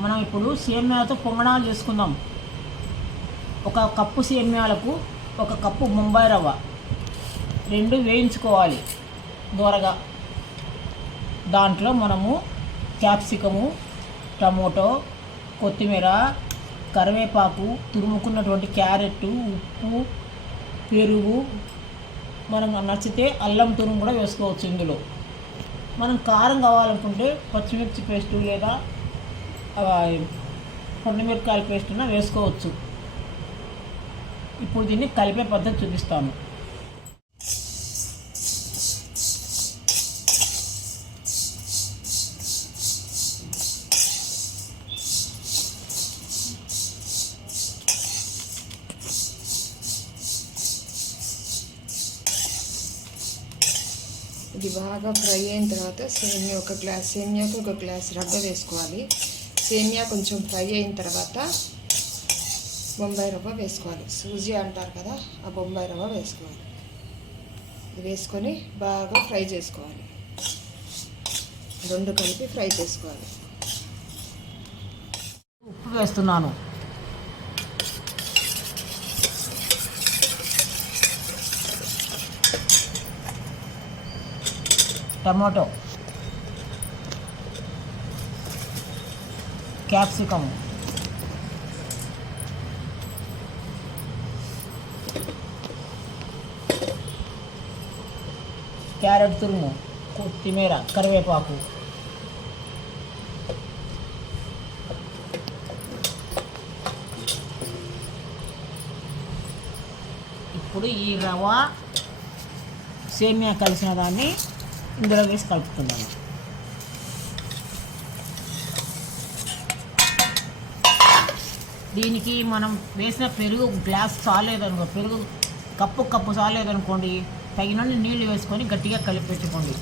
మనం ఇప్పుడు సేమ్యాలతో పొంగణాలు చేసుకుందాం. ఒక కప్పు సేమ్యాలకు ఒక కప్పు ముంబై రవ్వ. రెండు వేయించుకోవాలి. దూరగా. దాంట్లో మనము క్యాప్సికము టమోటో కొత్తిమీర కరివేపాకు తురుముకున్నటువంటి క్యారెట్ ఉప్పు పెరుగు. మనం నచ్చితే అల్లం తురుము కూడా వేసుకోవచ్చు ఇందులో. మనం కారం కావాలనుకుంటే పచ్చిమిర్చి పేస్టు లేదా పండుమిరపకాయల పేస్ట్ వేసుకోవచ్చు. ఇప్పుడు దీన్ని కలిపే పద్ధతి చూపిస్తాను. ఇది బాగా ఫ్రై అయిన తర్వాత సేమియా ఒక గ్లాస్ సేమియాకి ఒక గ్లాస్ రవ్వ వేసుకోవాలి. సేమియా కొంచెం ఫ్రై అయిన తర్వాత బొంబాయి రవ్వ వేసుకోవాలి. సూజీ అంటారు కదా ఆ బొంబాయి రవ్వ వేసుకోవాలి. ఇది వేసుకొని బాగా ఫ్రై చేసుకోవాలి. రెండు కలిపి ఫ్రై చేసుకోవాలి. ఉప్పు వేస్తున్నాను. టమాటో. క్యాప్సికమ్. క్యారెట్ తురుము కొత్తిమీర కరివేపాకు. ఇప్పుడు ఈ రవ సేమియా కలిసిన దాన్ని ఇందులో వేసి కలుపుతున్నాను దీనికి మనం వేసిన పెరుగు గ్లాస్ చాలేదనుకో పెరుగు కప్పు కప్పు చాలేదనుకోండి తగినన్ని నీళ్ళు వేసుకొని గట్టిగా కలిపిపెట్టుకోండి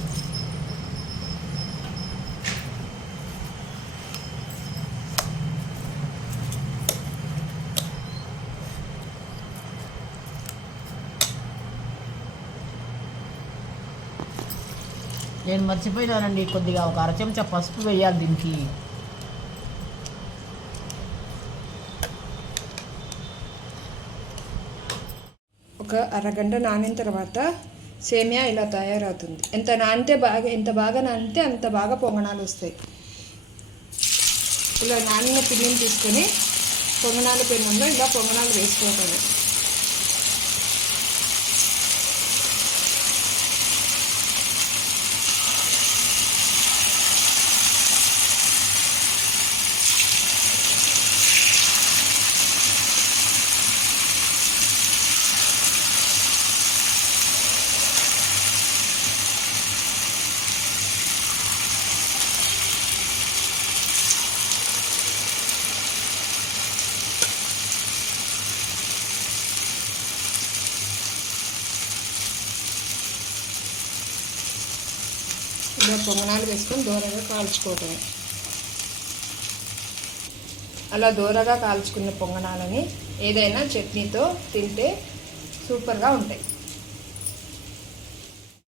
నేను మర్చిపోయినానండి కొద్దిగా ఒక అర చెంచా పసుపు వేయాలి దీనికి. ఒక అరగంట నానిన తర్వాత సేమియా ఇలా తయారవుతుంది. ఎంత నానితే బాగా ఎంత బాగా నానితే అంత బాగా పొంగనాలు వస్తాయి. ఇలా నానిన పిండిని తీసుకొని పొంగనాల పిండంలో ఇలా పొంగనాలు వేసుకోవాలి. ఇలా పొంగనాలు వేసుకొని దూరంగా కాల్చుకోవటమే. అలా దూరగా కాల్చుకున్న పొంగనాలని ఏదైనా చట్నీతో తింటే సూపర్గా ఉంటాయి.